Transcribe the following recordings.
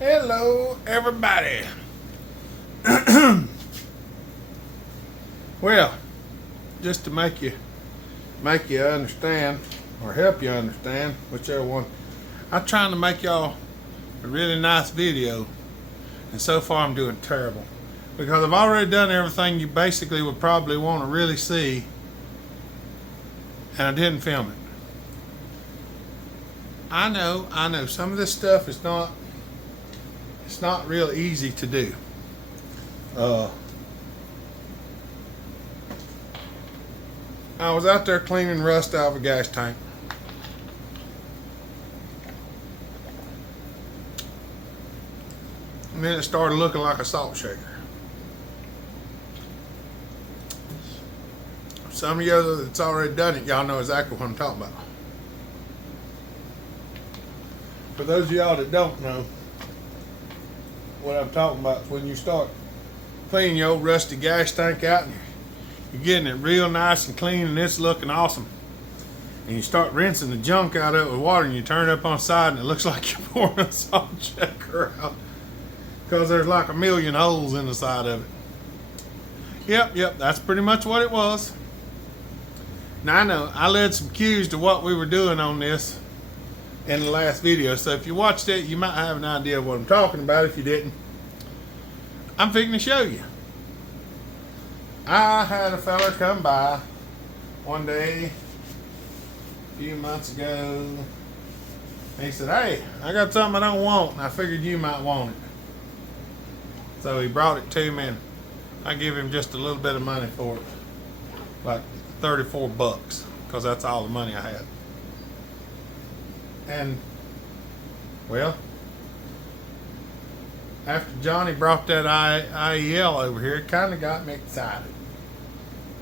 Hello, everybody. Well, just to make you understand, or help you understand, whichever one, I'm trying to make y'all a really nice video, and so far I'm doing terrible because I've already done everything you basically would probably want to really see, and I didn't film it. I know, some of this stuff is not. It's not real easy to do. I was out there cleaning rust out of a gas tank. And then it started looking like a salt shaker. Some of you that's already done it, y'all know exactly what I'm talking about. For those of y'all that don't know, what I'm talking about is when you start cleaning your old rusty gas tank out and you're getting it real nice and clean and it's looking awesome, and you start rinsing the junk out of it with water and you turn it up on the side and it looks like you're pouring a salt shaker out because there's like a million holes in the side of it. Yep, that's pretty much what it was. Now I know I led some cues to what we were doing on this in the last video, so if you watched it you might have an idea of what I'm talking about. If you didn't, I'm fixing to show you. I had a fella come by one day a few months ago. He said, "Hey, I got something I don't want and I figured you might want it." So he brought it to me and I gave him just a little bit of money for it, like $34, because that's all the money I had. And, well, after Johnny brought that IEL over here, it kind of got me excited.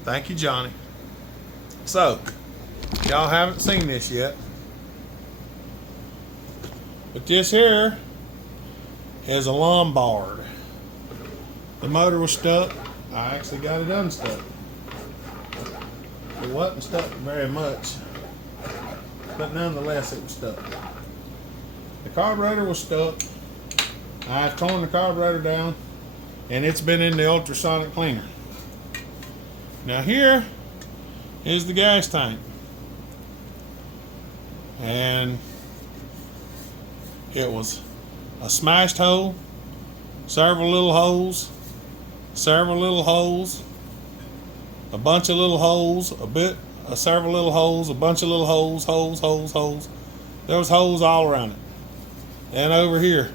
Thank you, Johnny. So, y'all haven't seen this yet, but this here is a Lombard. The motor was stuck. I actually got it unstuck. It wasn't stuck very much, but nonetheless it was stuck. The carburetor was stuck. I've torn the carburetor down and it's been in the ultrasonic cleaner. Now here is the gas tank, and it was a smashed hole, several little holes, a bunch of little holes, several little holes, a bunch of little holes. There was holes all around it. And over here,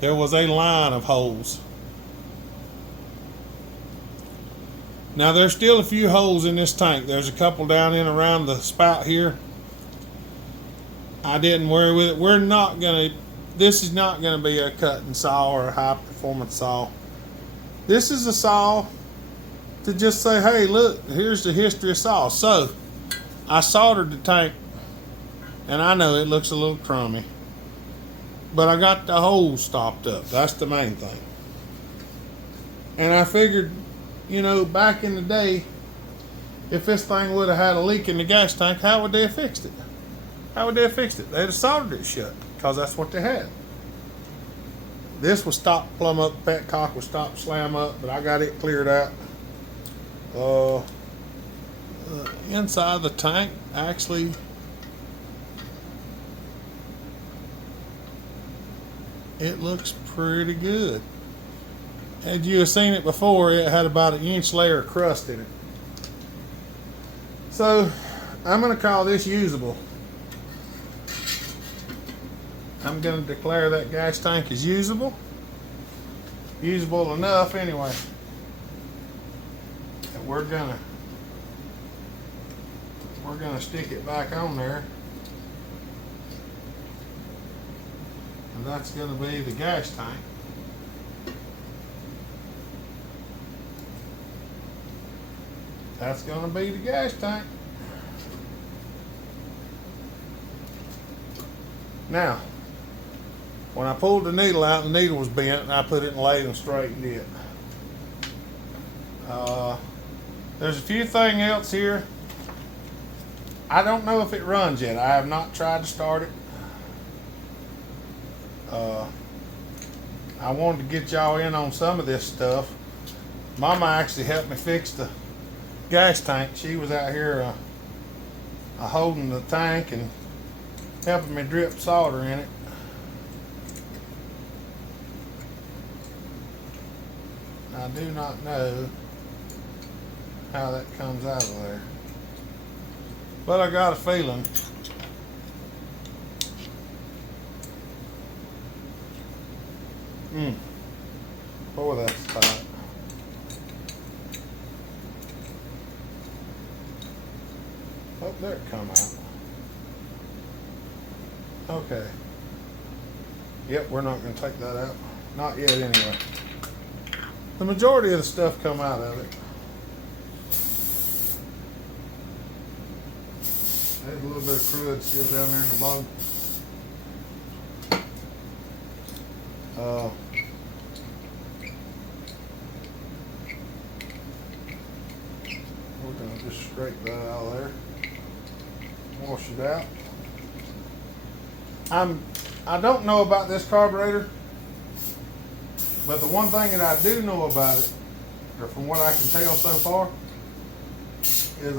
there was a line of holes. Now there's still a few holes in this tank. There's a couple down in around the spout here. I didn't worry with it. This is not gonna be a cutting saw or a high performance saw. This is a saw to just say, hey, look, here's the history of saws. So I soldered the tank, and I know it looks a little crummy, but I got the holes stopped up. That's the main thing. And I figured, back in the day, if this thing would have had a leak in the gas tank, how would they have fixed it? They'd have soldered it shut, because that's what they had. This was stopped plumb up, petcock was stopped slam up, but I got it cleared out. Inside the tank, actually, it looks pretty good. Had you seen it before, it had about an inch layer of crust in it. So I'm going to call this usable. I'm going to declare that gas tank is usable enough anyway, and we're gonna stick it back on there, and that's going to be the gas tank. That's going to be the gas tank. Now, when I pulled the needle out, the needle was bent, and I put it in lathe and straightened it. There's a few things else here. I don't know if it runs yet. I have not tried to start it. I wanted to get y'all in on some of this stuff. Mama actually helped me fix the gas tank. She was out here holding the tank and helping me drip solder in it. I do not know how that comes out of there, but I got a feeling boy, that's tight. Oh, there it come out. Okay. Yep, we're not going to take that out. Not yet, anyway. The majority of the stuff come out of it. There's a little bit of crud still down there in the bottom. We're going to just scrape that out of there. Wash it out. I don't know about this carburetor, but the one thing that I do know about it, or from what I can tell so far, is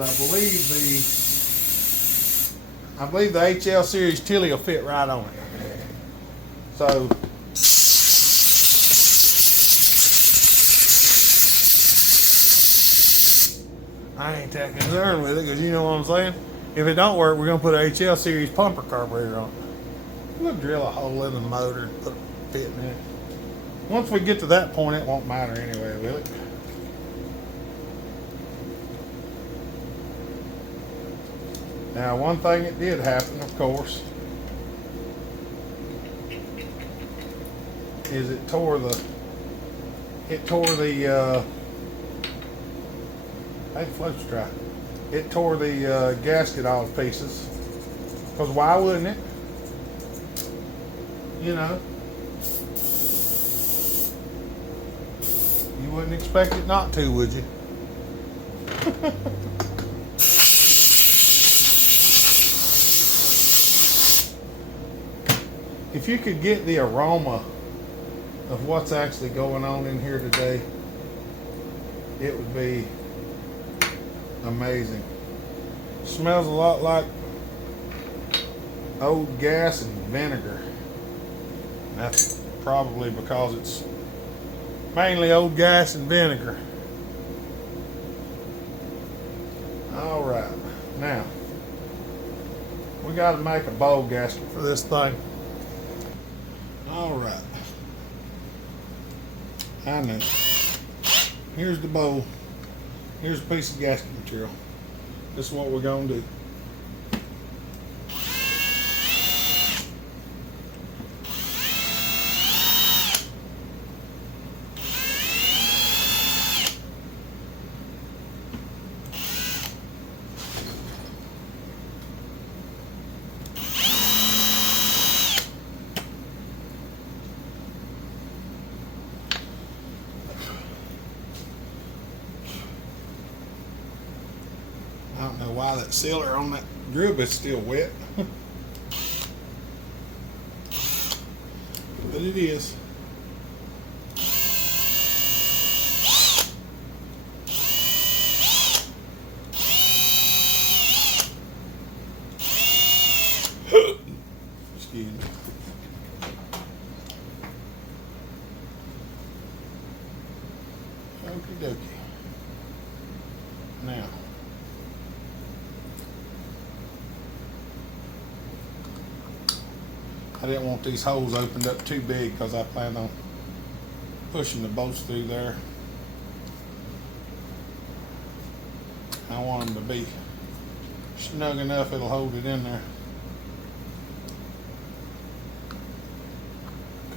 I believe the HL series Tilly will fit right on it. So I ain't that concerned with it, because you know what I'm saying? If it don't work, we're going to put an HL series pumper carburetor on it. We'll drill a hole in the motor and put a fit in it. Once we get to that point, it won't matter anyway, will it? Now, one thing that did happen, of course, is it tore the hey, the float's dry. It tore the gasket all to pieces. Because why wouldn't it? You know, you wouldn't expect it not to, would you? If you could get the aroma of what's actually going on in here today, it would be amazing. Smells a lot like old gas and vinegar. That's probably because it's mainly old gas and vinegar. All right, now we got to make a bowl gasket for this thing. All right, I know. Here's the bowl. Here's a piece of gasket material. This is what we're going to do. I don't know why that sealer on that grub is still wet. But it is. Excuse me. Okie dokie. Now, I didn't want these holes opened up too big because I plan on pushing the bolts through there. I want them to be snug enough it'll hold it in there.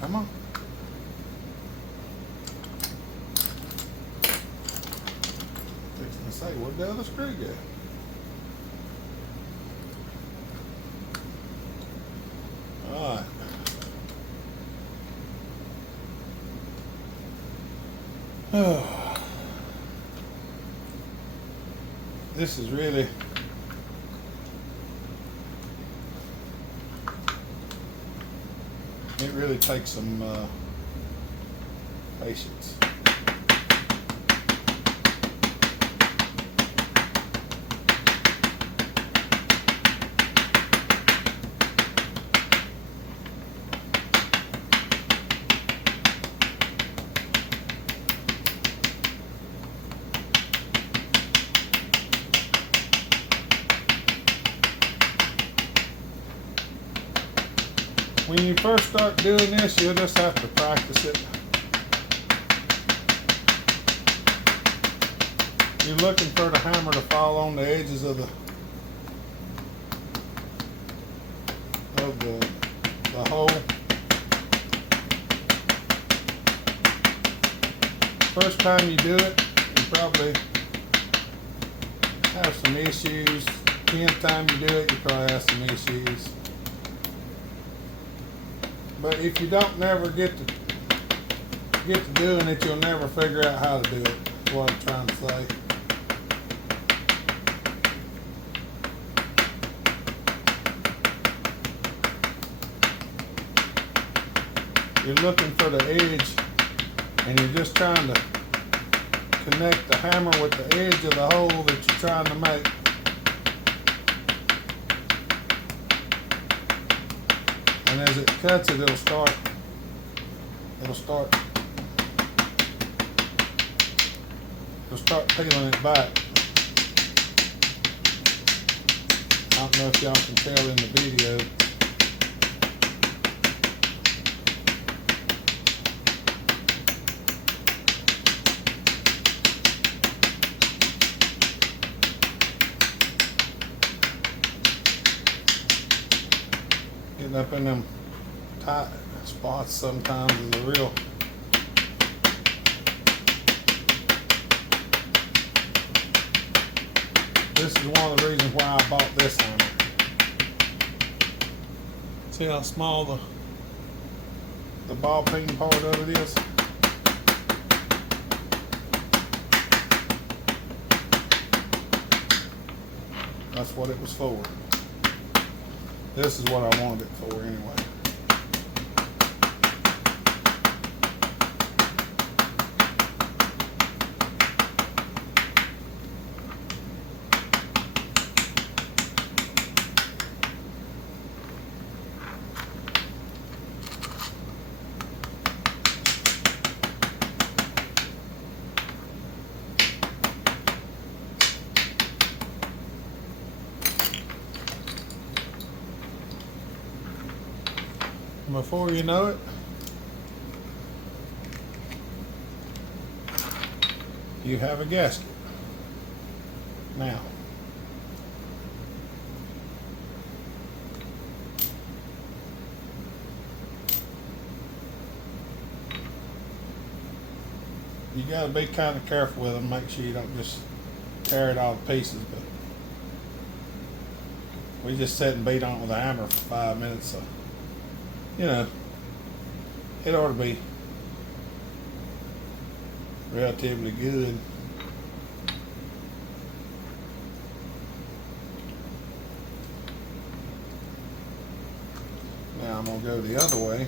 Come on. Fixing to say, where'd the other screw go? Alright. This is really it really takes some Patience. When you first start doing this, you'll just have to practice it. You're looking for the hammer to fall on the edges of the hole. First time you do it, you probably have some issues. 10th time you do it, you probably have some issues. But if you don't never get to doing it, you'll never figure out how to do it. That's what I'm trying to say. You're looking for the edge, and you're just trying to connect the hammer with the edge of the hole that you're trying to make. And as it cuts it, it'll start peeling it back. I don't know if y'all can tell in the video. Getting up in them tight spots sometimes is a real this is one of the reasons why I bought this hammer. See how small the ball peen part of it is? That's what it was for. This is what I wanted it for anyway. Before you know it, you have a gasket. Now, you got to be kind of careful with them. Make sure you don't just tear it all to pieces. But we just sat and beat on it with a hammer for 5 minutes, so you know, it ought to be relatively good. Now I'm going to go the other way.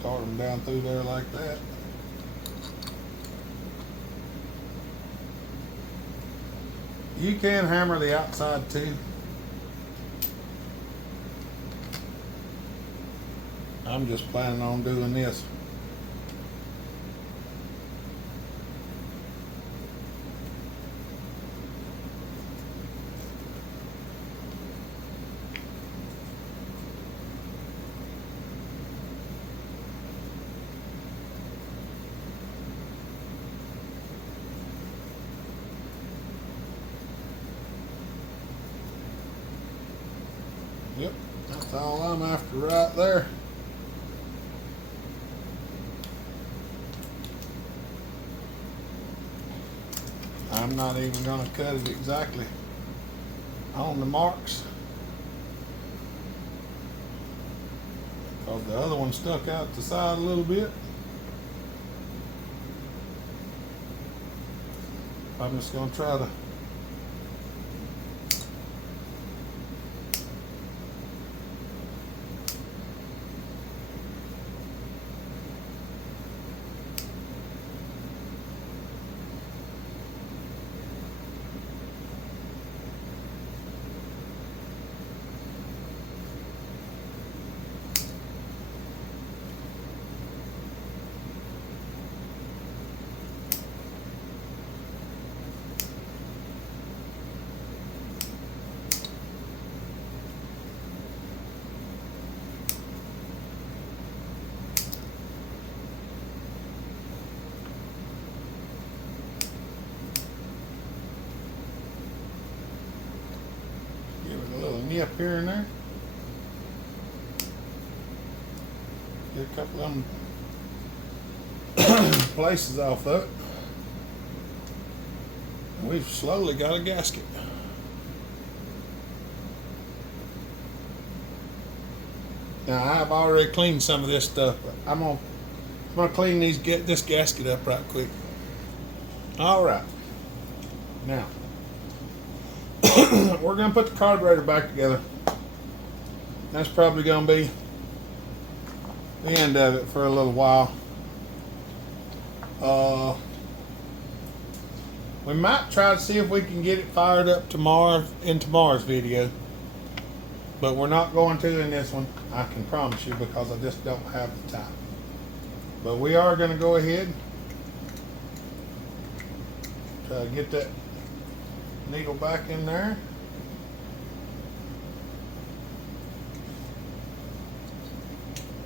Start them down through there like that. You can hammer the outside too. I'm just planning on doing this. Yep, that's all I'm after right there. I'm not even going to cut it exactly on the marks, because the other one stuck out the side a little bit. I'm just going to try to any up here and there. Get a couple of them places off of it. We've slowly got a gasket. Now I've already cleaned some of this stuff, but I'm gonna clean get this gasket up right quick. All right. Now we're gonna put the carburetor back together. That's probably gonna be the end of it for a little while. We might try to see if we can get it fired up tomorrow in tomorrow's video, but we're not going to in this one. I can promise you, because I just don't have the time. But we are going to go ahead, try to get that needle back in there.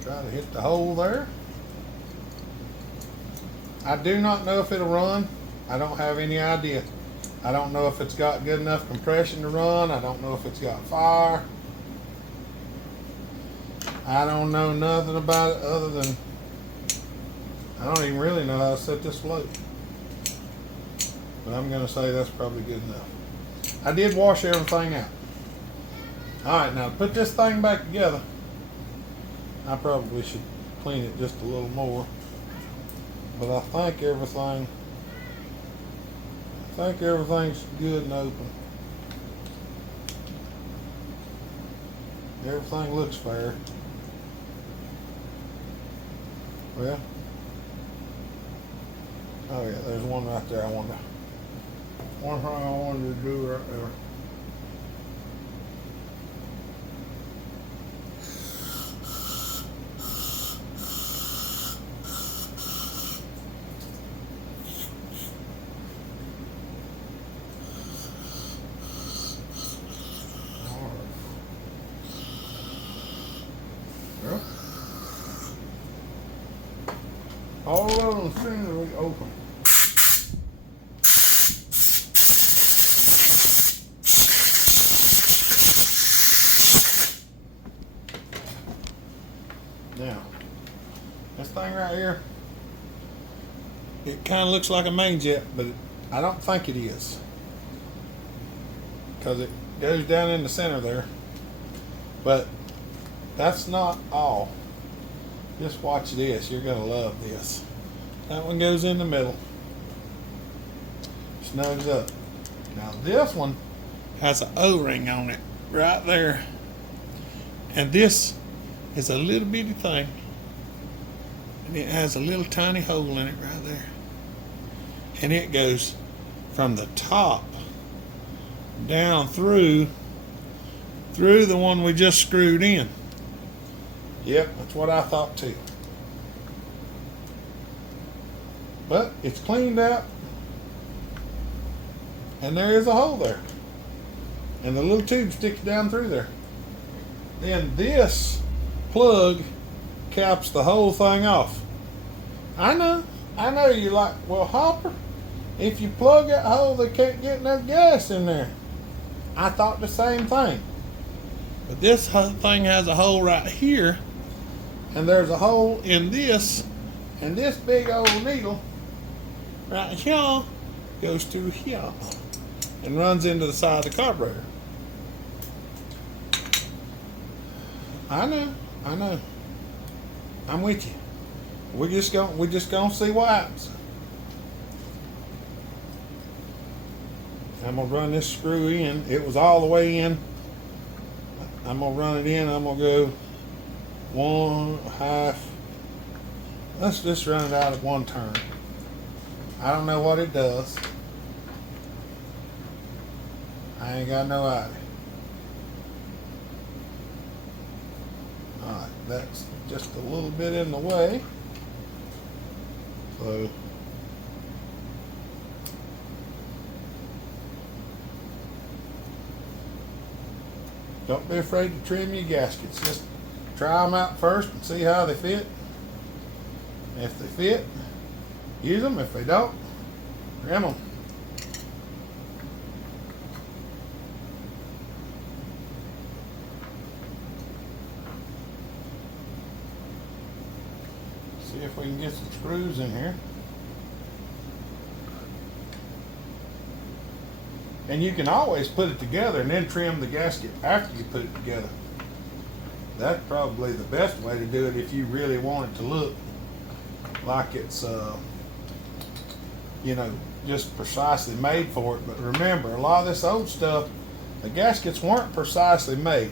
Try to hit the hole there. I do not know if it'll run. I don't have any idea. I don't know if it's got good enough compression to run. I don't know if it's got fire. I don't know nothing about it other than I don't even really know how to set this float. But I'm going to say that's probably good enough. I did wash everything out. Alright, now to put this thing back together, I probably should clean it just a little more. But I think everything's good and open. Everything looks fair. Well, oh yeah, there's one right there. One thing I wanted to do right there. All of them seem to be open. Now, this thing right here, it kind of looks like a main jet, but I don't think it is, because it goes down in the center there. But that's not all. Just watch this. You're going to love this. That one goes in the middle. Snugs up. Now this one has an O-ring on it right there. And this is a little bitty thing. And it has a little tiny hole in it right there. And it goes from the top down through the one we just screwed in. Yep, that's what I thought too. But it's cleaned out, and there is a hole there, and the little tube sticks down through there. Then this plug caps the whole thing off. I know you're like, well, Hopper, if you plug that hole, they can't get no gas in there. I thought the same thing. But this thing has a hole right here, and there's a hole in this, and this big old needle right here goes through here and runs into the side of the carburetor. I know. I'm with you. We're just gonna see what happens. I'm gonna run this screw in. It was all the way in. I'm gonna run it in. I'm gonna go 1/2. Let's just run it out of one turn. I don't know what it does. I ain't got no idea. Alright, that's just a little bit in the way. So don't be afraid to trim your gaskets. Just try them out first and see how they fit. If they fit, use them. If they don't, trim them. See if we can get some screws in here. And you can always put it together and then trim the gasket after you put it together. That's probably the best way to do it if you really want it to look like it's, you know, just precisely made for it. But remember, a lot of this old stuff, the gaskets weren't precisely made.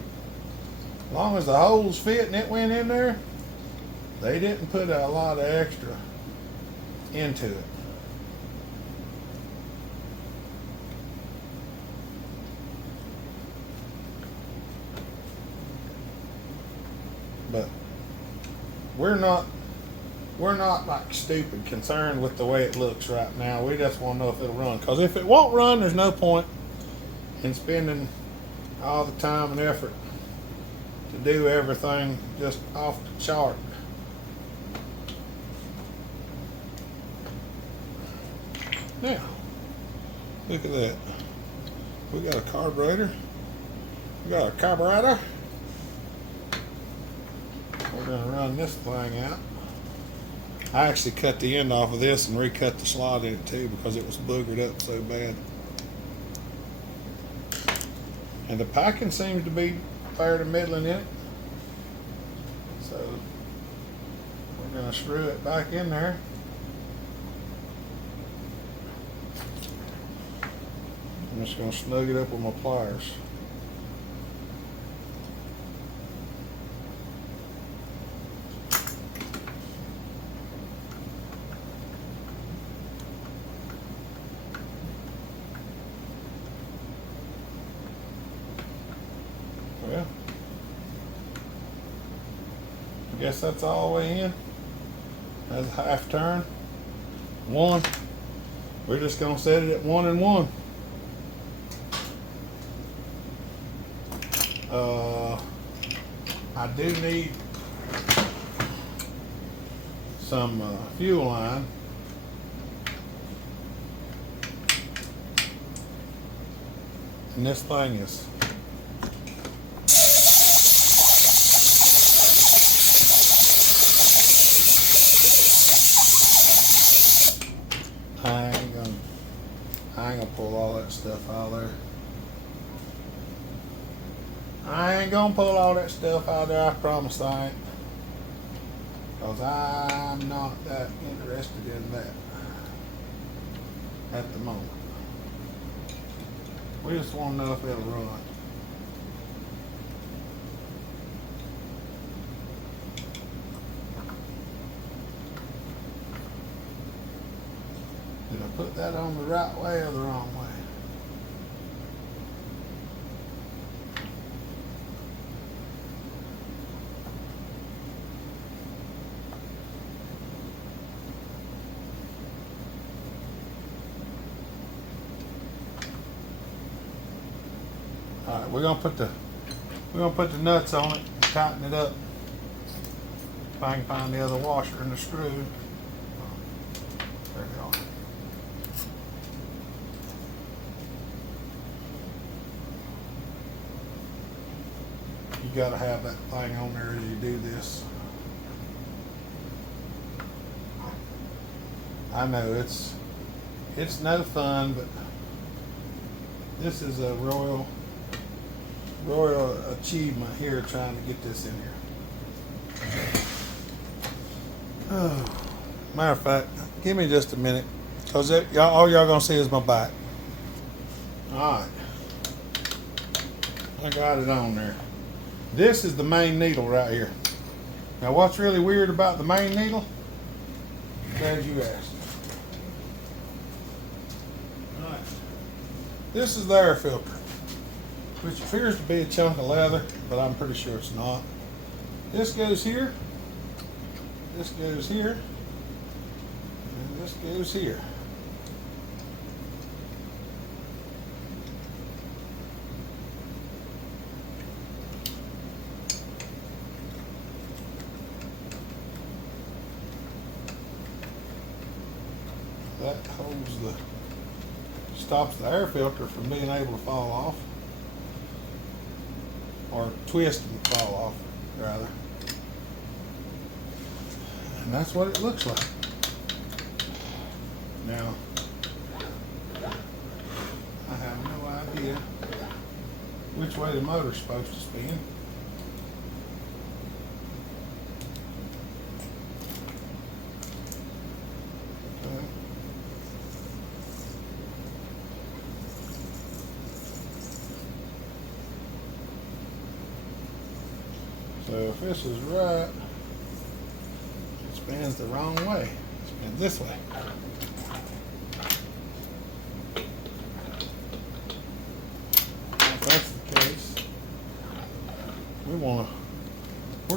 As long as the holes fit and it went in there, they didn't put a lot of extra into it. But we're not like stupid concerned with the way it looks right now. We just want to know if it'll run. Because if it won't run, there's no point in spending all the time and effort to do everything just off the chart. Now, look at that. We got a carburetor. We got a carburetor. We're going to run this thing out. I actually cut the end off of this and recut the slot in it too because it was boogered up so bad. And the packing seems to be fair to middling in it. So we're going to screw it back in there. I'm just going to snug it up with my pliers. Well, I guess that's all the way in. That's a half turn. One. We're just going to set it at 1 and 1. I do need some fuel line. And this thing is I ain't gonna pull all that stuff out of there. I ain't gonna pull all that stuff out of there, I promise I ain't. Because I'm not that interested in that at the moment. We just want to know if it'll run. Did I put that on the right way or the wrong way? All right, we're gonna put the nuts on it, tighten it up. If I can find the other washer and the screw. There we go. You gotta have that thing on there as you do this. I know it's no fun, but this is a royal achievement here trying to get this in here. Oh, matter of fact, give me just a minute, because all y'all gonna see is my back. Alright, I got it on there. This is the main needle right here. Now what's really weird about the main needle? Glad you asked. Alright, this is the air filter, which appears to be a chunk of leather, but I'm pretty sure it's not. This goes here, this goes here, and this goes here. That stops the air filter from being able to fall off. Or twist and fall off, rather. And that's what it looks like. Now, I have no idea which way the motor's supposed to spin. So if this is right, it spins the wrong way. It spins this way. If that's the case, we're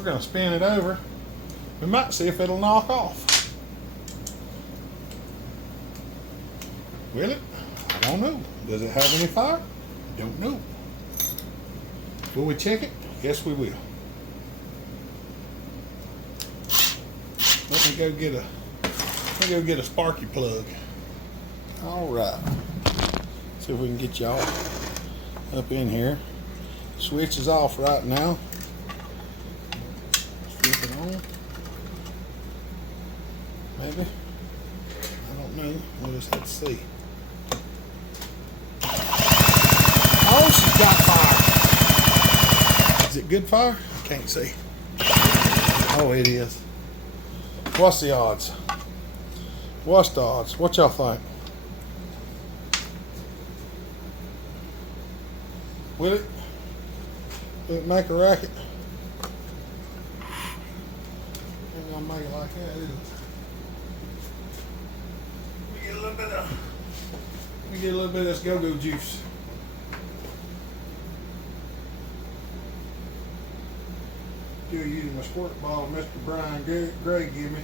gonna spin it over. We might see if it'll knock off. Will it? I don't know. Does it have any fire? I don't know. Will we check it? Yes, we will. Let me go get a sparky plug. All right. See if we can get y'all up in here. Switch is off right now. Flip it on. Maybe. I don't know. We'll just have to see. Oh, she's got fire. Is it good fire? I can't see. Oh, it is. What's the odds? What's the odds? What y'all think? Will it? Will it make a racket? Ain't gonna make it like that, is it? We get a little bit of this go-go juice. Still using my squirt bottle Mr. Brian Gray gave me.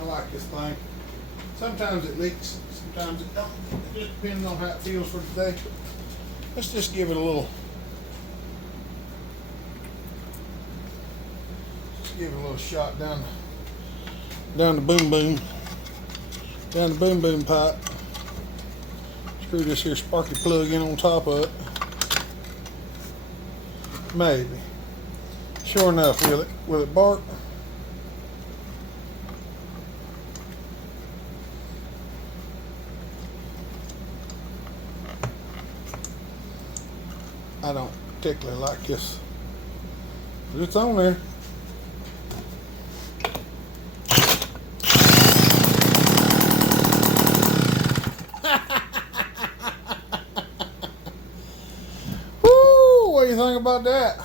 I like this thing. Sometimes it leaks, sometimes it don't. It just depends on how it feels for today. Let's just give it a little. Just give it a little shot down the boom pipe. Screw this here sparky plug in on top of it. Maybe. Sure enough, will it bark? I don't particularly like this, but it's on there. Woo! What do you think about that?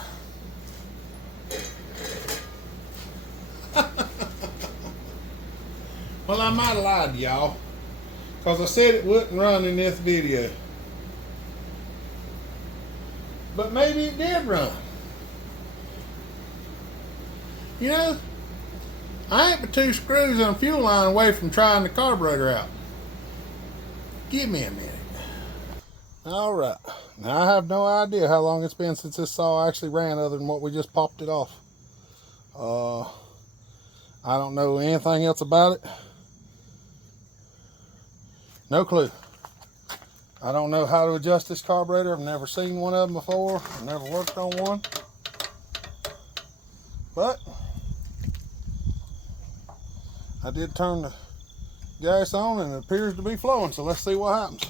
Well, I might have lied to y'all, because I said it wouldn't run in this video. But maybe it did run. You know, I ain't but 2 screws and a fuel line away from trying the carburetor out. Give me a minute. All right. Now, I have no idea how long it's been since this saw actually ran other than what we just popped it off. I don't know anything else about it. No clue. I don't know how to adjust this carburetor. I've never seen one of them before. I've never worked on one. But I did turn the gas on and it appears to be flowing. So let's see what happens.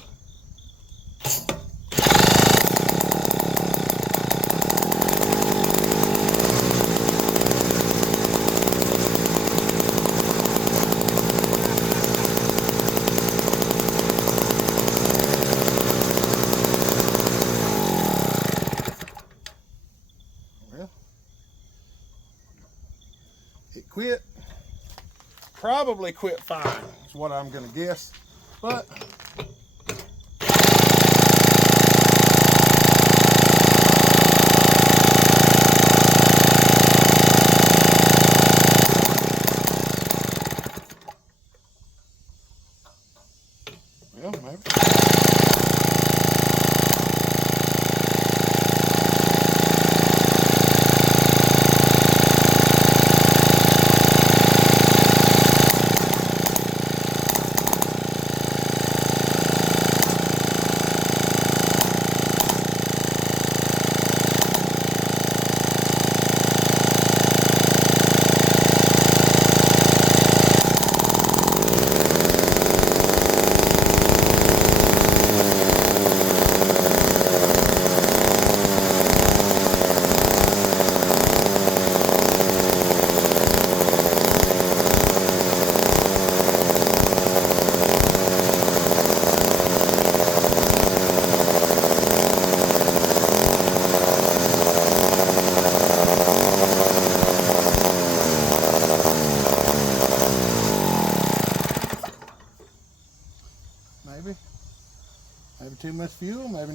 It quit. Probably quit firing is what I'm going to guess. But well, maybe.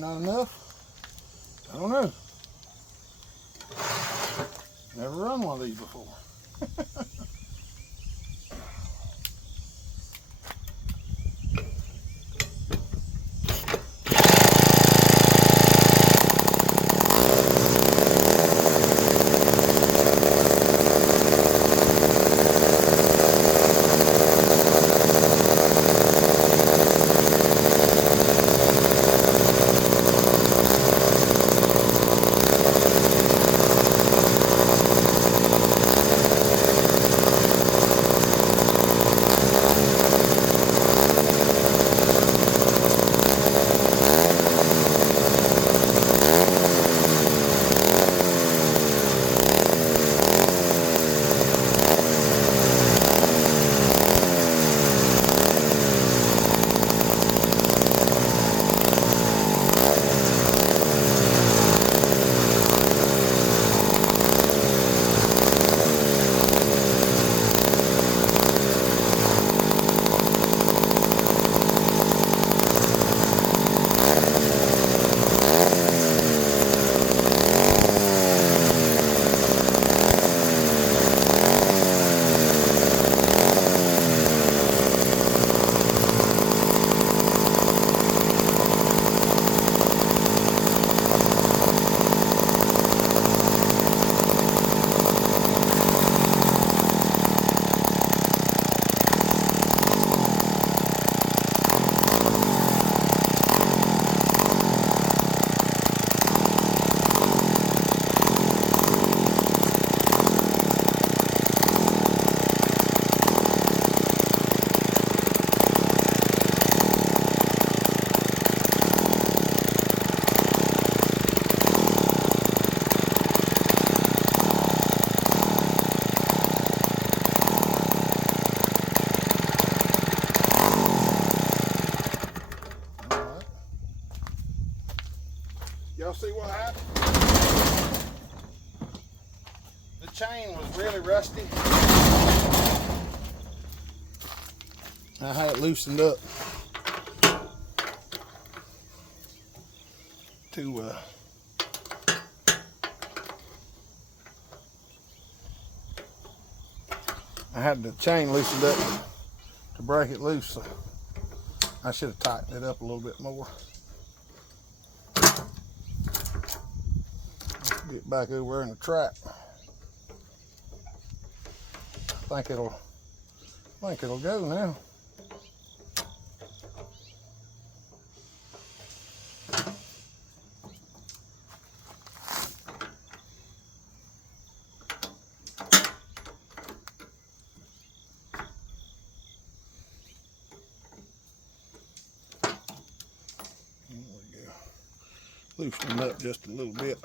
not enough? I don't know. Never run one of these before. Y'all see what happened? The chain was really rusty. I had it loosened up to I had the chain loosened up to break it loose, so I should have tightened it up a little bit more. Get back over in the trap. I think it'll go now. There we go. Loosen them up just a little bit.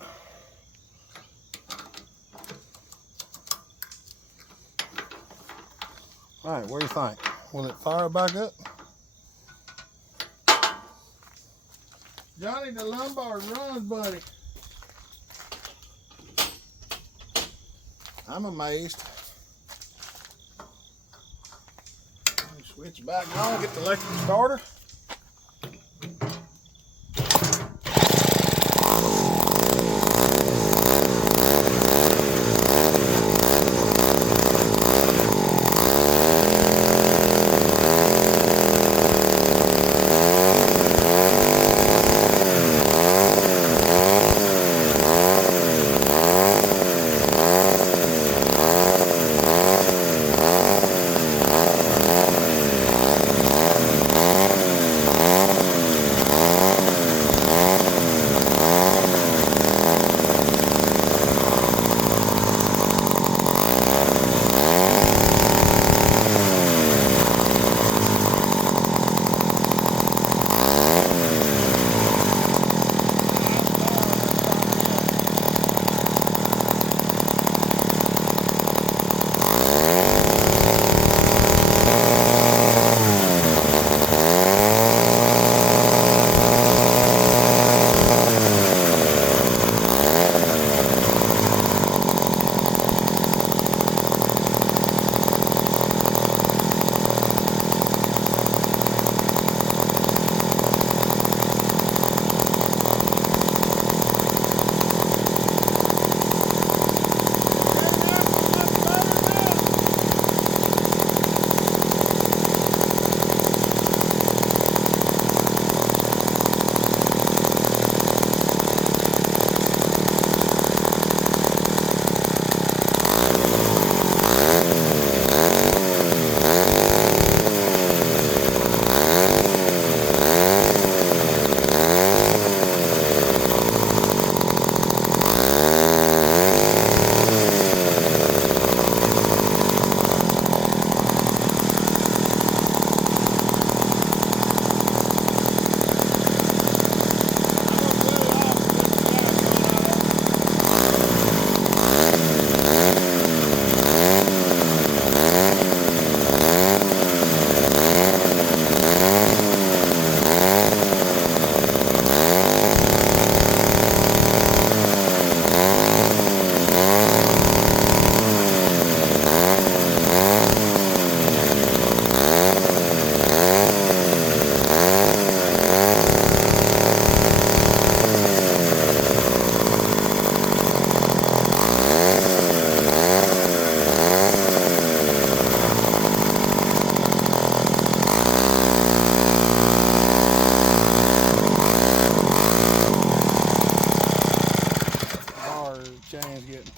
All right, what do you think? Will it fire back up? Johnny the Lombard runs, buddy. I'm amazed. Let me switch back on, get the electric starter.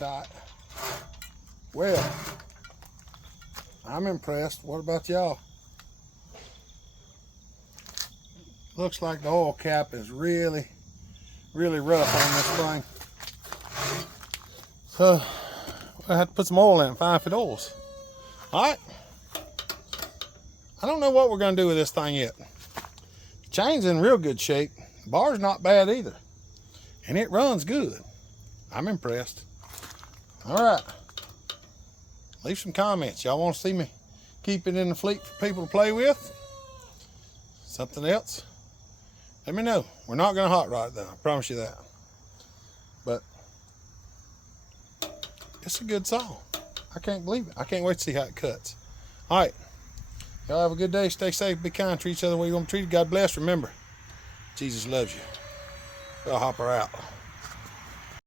tight. Well, I'm impressed. What about y'all? Looks like the oil cap is really rough on this thing. So I have to put some oil in it and find if it oils. All right. I don't know what we're going to do with this thing yet. The chain's in real good shape. The bar's not bad either. And it runs good. I'm impressed. All right. Leave some comments. Y'all want to see me keep it in the fleet for people to play with? Something else? Let me know. We're not going to hot rod it though. I promise you that. But it's a good saw. I can't believe it. I can't wait to see how it cuts. All right. Y'all have a good day. Stay safe. Be kind. Treat each other the way you want to be treated. God bless. Remember, Jesus loves you. I'll hop her out.